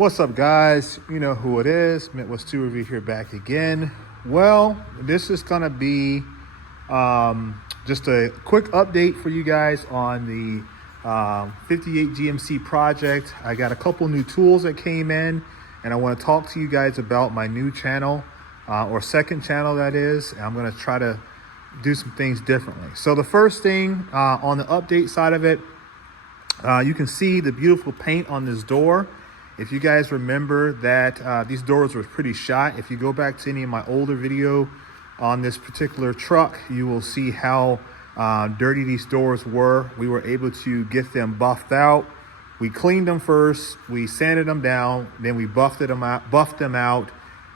What's up, guys? You know who it is. Midwest 2 Review here, back again. Well, this is gonna be just a quick update for you guys on the 58 GMC project. I got a couple new tools that came in, and I want to talk to you guys about my new channel, or second channel that is. And I'm gonna try to do some things differently. So the first thing on the update side of it, you can see the beautiful paint on this door. If you guys remember that these doors were pretty shot, if you go back to any of my older video on this particular truck, you will see how dirty these doors were. We were able to get them buffed out. We cleaned them first, we sanded them down, then we buffed them out,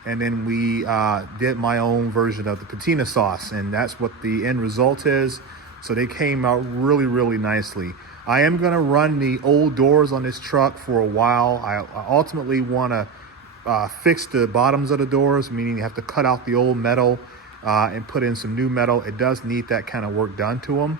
and then we did my own version of the patina sauce, and that's what the end result is. So they came out really, really nicely. I am going to run the old doors on this truck for a while. I ultimately want to fix the bottoms of the doors, meaning you have to cut out the old metal and put in some new metal. It does need that kind of work done to them,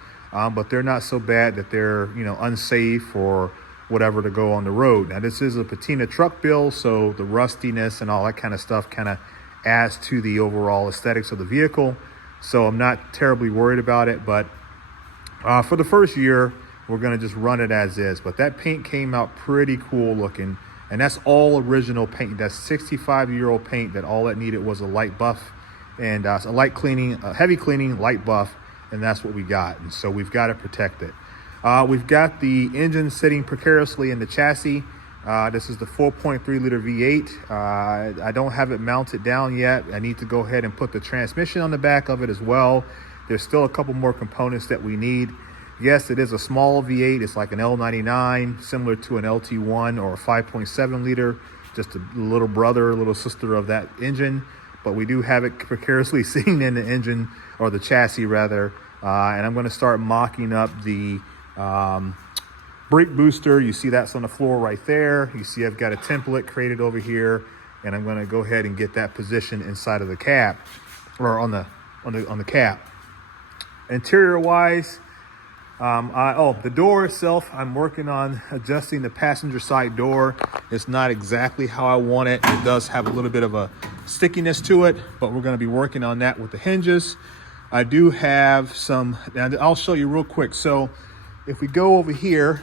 but they're not so bad that they're, you know, unsafe or whatever to go on the road. Now, this is a patina truck build, so the rustiness and all that kind of stuff kind of adds to the overall aesthetics of the vehicle. So I'm not terribly worried about it, but for the first year, we're going to just run it as is. But that paint came out pretty cool looking, and that's all original paint. That's 65-year-old paint that all it needed was a light buff and a light cleaning, a heavy cleaning, light buff, and that's what we got. And so we've got to protect it. We've got the engine sitting precariously in the chassis. This is the 4.3 liter V8. I don't have it mounted down yet. I need to go ahead and put the transmission on the back of it as well. There's still a couple more components that we need. Yes, it is a small V8. It's like an L99, similar to an LT1 or a 5.7 liter, just a little brother, little sister of that engine. But we do have it precariously sitting in the engine, or the chassis rather. And I'm going to start mocking up the brake booster. You see that's on the floor right there. You see I've got a template created over here, and I'm going to go ahead and get that positioned inside of the cab, or on the cab. Interior wise, the door itself, I'm working on adjusting the passenger side door. It's not exactly how I want it. It does have a little bit of a stickiness to it, but we're going to be working on that with the hinges. I do have some, and I'll show you real quick. So if we go over here,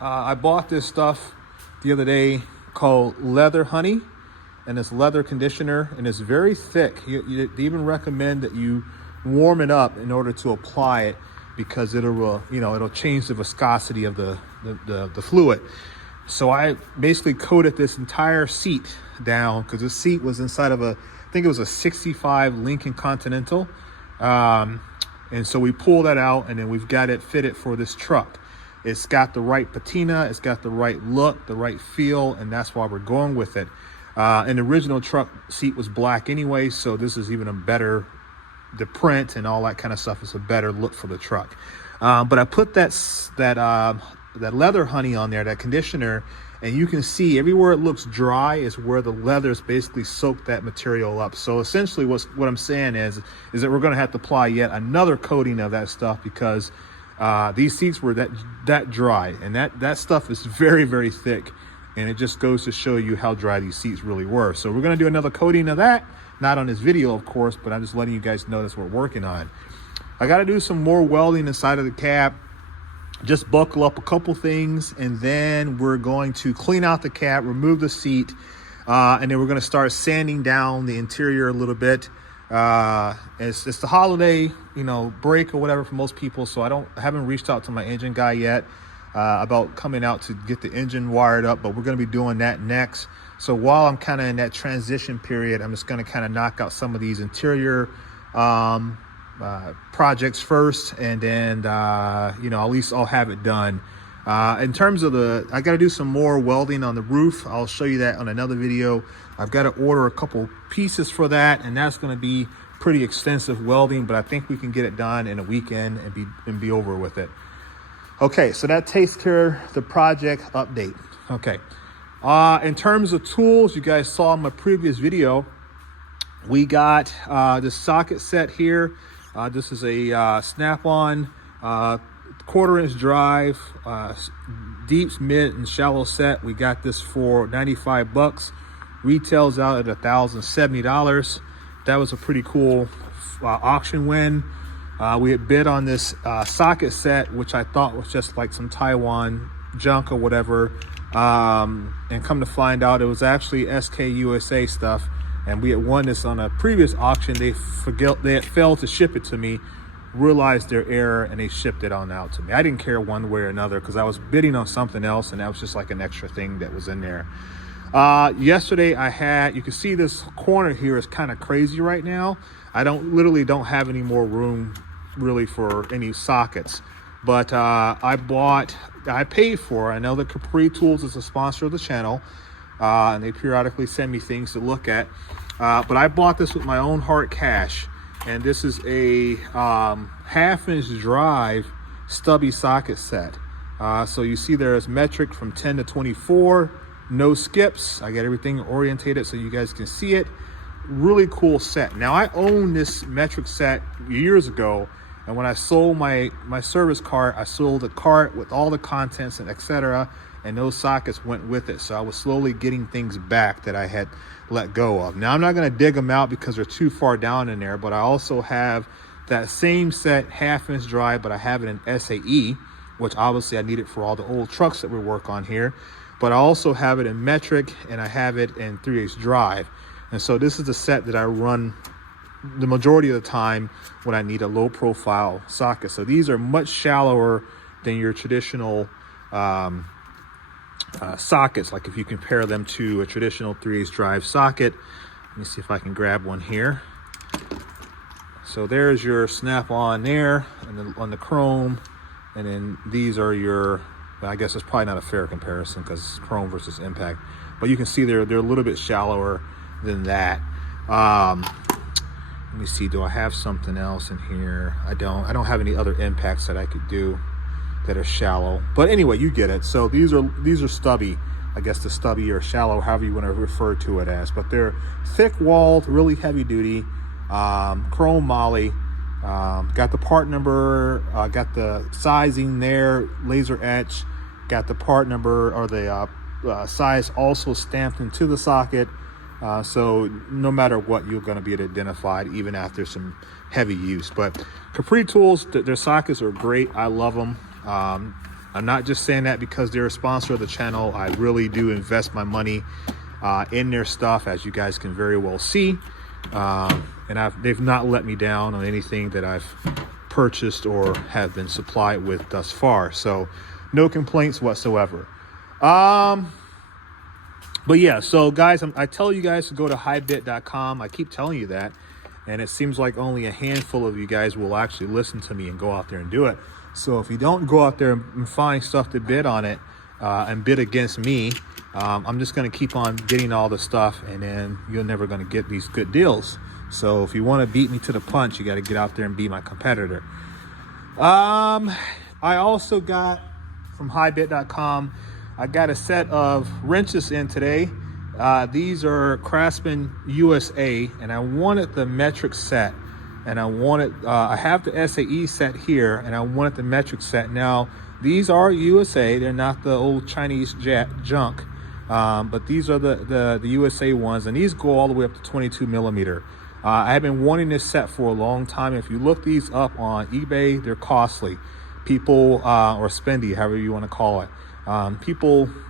I bought this stuff the other day called Leather Honey, and it's leather conditioner, and it's very thick. They even recommend that you warm it up in order to apply it, because it'll change the viscosity of the fluid. So I basically coated this entire seat down, because the seat was inside of I think it was a 65 Lincoln Continental. And so we pull that out, and then we've got it fitted for this truck. It's got the right patina, it's got the right look, the right feel, and that's why we're going with it. And the original truck seat was black anyway, so this is even a better, the print and all that kind of stuff is a better look for the truck. But I put that Leather Honey on there, that conditioner, and you can see everywhere it looks dry is where the leathers basically soak that material up. So essentially what I'm saying is that we're going to have to apply yet another coating of that stuff, because these seats were that dry, and that stuff is very, very thick, and it just goes to show you how dry these seats really were. So we're going to do another coating of that. Not on this video, of course, but I'm just letting you guys know that's what we're working on. I got to do some more welding inside of the cab, just buckle up a couple things, and then we're going to clean out the cab, remove the seat, and then we're going to start sanding down the interior a little bit. It's the holiday, break or whatever for most people, so I haven't reached out to my engine guy yet about coming out to get the engine wired up, but we're going to be doing that next. So while I'm kind of in that transition period, I'm just going to kind of knock out some of these interior projects first, and then at least I'll have it done. In terms of I got to do some more welding on the roof. I'll show you that on another video. I've got to order a couple pieces for that, and that's going to be pretty extensive welding, but I think we can get it done in a weekend and be over with it. Okay, so that takes care of the project update. Okay. In terms of tools, you guys saw in my previous video, we got the socket set here. This is a snap-on 1/4 inch drive, deeps, mid, and shallow set. We got this for 95 bucks. Retails out at $1,070. That was a pretty cool auction win. We had bid on this socket set, which I thought was just like some Taiwan junk or whatever. And come to find out, it was actually SK USA stuff. And we had won this on a previous auction. They had failed to ship it to me, realized their error, and they shipped it on out to me. I didn't care one way or another because I was bidding on something else, and that was just like an extra thing that was in there. Yesterday I had, you can see this corner here is kind of crazy right now. I literally don't have any more room really for any sockets, but I paid for, I know that Capri Tools is a sponsor of the channel, and they periodically send me things to look at, but I bought this with my own hard cash, and this is a 1/2 inch drive stubby socket set. So you see there's metric from 10 to 24, no skips. I got everything orientated so you guys can see it. Really cool set. Now I owned this metric set years ago, and when I sold my service cart, I sold the cart with all the contents and etc., and those sockets went with it. So I was slowly getting things back that I had let go of. Now I'm not going to dig them out because they're too far down in there, but I also have that same set 1/2 inch drive, but I have it in SAE, which obviously I need it for all the old trucks that we work on here. But I also have it in metric, and I have it in 3/8 drive. And so this is the set that I run the majority of the time when I need a low profile socket. So these are much shallower than your traditional sockets, like if you compare them to a traditional 3/8 drive socket. Let me see if I can grab one here. So there's your snap-on there, and then on the chrome, and then these are your, I guess it's probably not a fair comparison because chrome versus impact, but you can see they're a little bit shallower than that. Let me see, do I have something else in here? I don't have any other impacts that I could do that are shallow, but anyway, you get it. So these are stubby, I guess the stubby or shallow, however you want to refer to it as, but they're thick walled, really heavy duty, chrome moly. Got the part number, got the sizing there, laser etch, got the part number or the size also stamped into the socket. So no matter what, you're going to be identified even after some heavy use. But Capri Tools, their sockets are great. I love them. I'm not just saying that because they're a sponsor of the channel. I really do invest my money in their stuff, as you guys can very well see. And they've not let me down on anything that I've purchased or have been supplied with thus far. So no complaints whatsoever. But yeah, so guys, I tell you guys to go to highbit.com. I keep telling you that, and it seems like only a handful of you guys will actually listen to me and go out there and do it. So if you don't go out there and find stuff to bid on it and bid against me, I'm just going to keep on getting all the stuff, and then you're never going to get these good deals. So if you want to beat me to the punch, you got to get out there and be my competitor. I also got from highbit.com, I got a set of wrenches in today. These are Craftsman USA, and I wanted the metric set, and I have the SAE set here, and I wanted the metric set. Now these are USA, they're not the old Chinese junk, but these are the USA ones, and these go all the way up to 22 millimeter. I have been wanting this set for a long time. If you look these up on eBay, they're costly. People, or spendy, however you want to call it.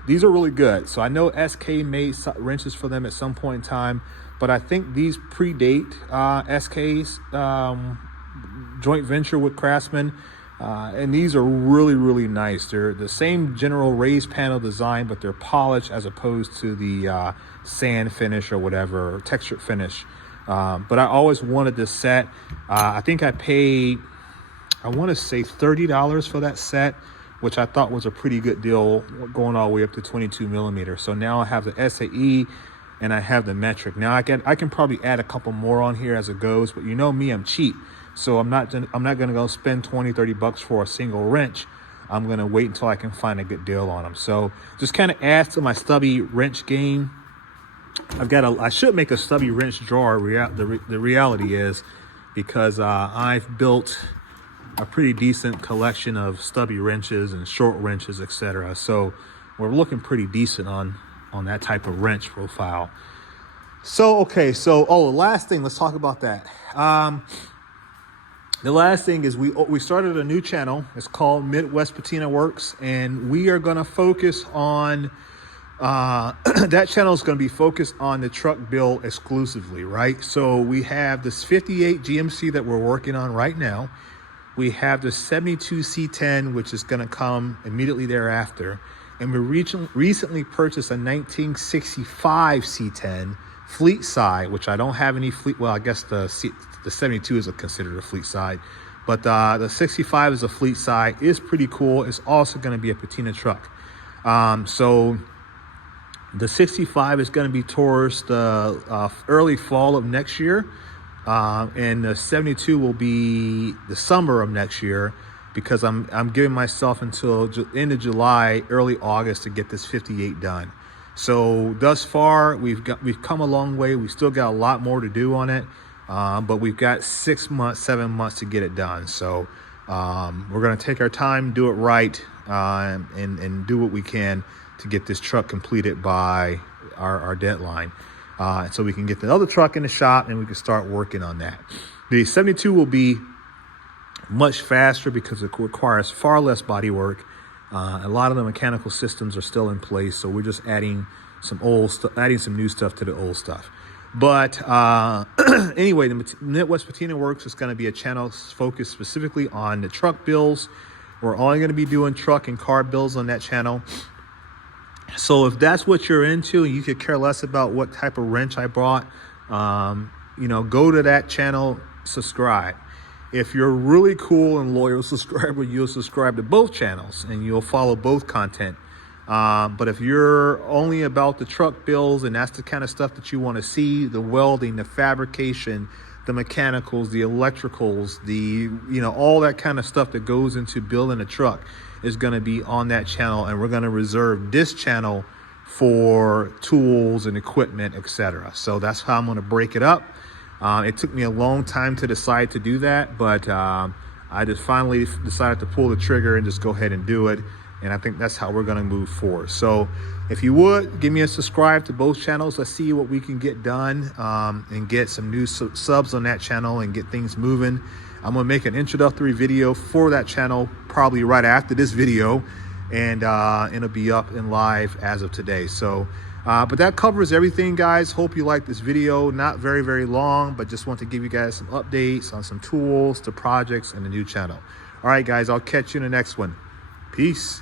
These are really good. So I know SK made wrenches for them at some point in time, but I think these predate SK's joint venture with Craftsman, and these are really, really nice. They're the same general raised panel design, but they're polished as opposed to the sand finish or whatever, or textured finish. But I always wanted this set. I think I paid, I want to say $30 for that set, which I thought was a pretty good deal, going all the way up to 22 millimeter. So now I have the SAE and I have the metric. Now I can probably add a couple more on here as it goes, but you know me, I'm cheap. So I'm not gonna go spend 20-30 bucks for a single wrench. I'm gonna wait until I can find a good deal on them. So just kind of adds to my stubby wrench game. I should make a stubby wrench drawer. The reality is, because I've built a pretty decent collection of stubby wrenches and short wrenches, etc. So we're looking pretty decent on that type of wrench profile. So, okay, so, the last thing, let's talk about that. The last thing is we started a new channel. It's called Midwest Patina Works, and we are going to focus on, that channel is going to be focused on the truck build exclusively, right? So we have this 58 GMC that we're working on right now. We have the 72 C10, which is going to come immediately thereafter. And we recently purchased a 1965 C10 fleet side, which I don't have any fleet. Well, I guess the 72 is considered a fleet side, but the 65 is a fleet side. It's pretty cool. It's also going to be a patina truck. So the 65 is going to be towards the early fall of next year, and the 72 will be the summer of next year, because I'm giving myself until end of July, early August to get this 58 done. So thus far, we've come a long way. We still got a lot more to do on it, but we've got 6 months, 7 months to get it done. So we're going to take our time, do it right, and do what we can to get this truck completed by our deadline, so we can get the other truck in the shop and we can start working on that. The 72 will be much faster because it requires far less body work. A lot of the mechanical systems are still in place, so we're just adding some new stuff to the old stuff. But anyway, the Midwest Patina Works is going to be a channel focused specifically on the truck builds. We're only going to be doing truck and car builds on that channel. So if that's what you're into, you could care less about what type of wrench I brought, go to that channel, subscribe. If you're a really cool and loyal subscriber, you'll subscribe to both channels and you'll follow both content. But if you're only about the truck builds and that's the kind of stuff that you want to see, the welding, the fabrication, the mechanicals, the electricals, all that kind of stuff that goes into building a truck is going to be on that channel. And we're going to reserve this channel for tools and equipment, etc. So that's how I'm going to break it up. It took me a long time to decide to do that, but I just finally decided to pull the trigger and just go ahead and do it. And I think that's how we're going to move forward. So if you would, give me a subscribe to both channels. Let's see what we can get done, and get some new subs on that channel and get things moving. I'm going to make an introductory video for that channel probably right after this video, and it'll be up and live as of today. So but that covers everything, guys. Hope you like this video. Not very, very long, but just want to give you guys some updates on some tools, the projects, and the new channel. All right, guys, I'll catch you in the next one. Peace.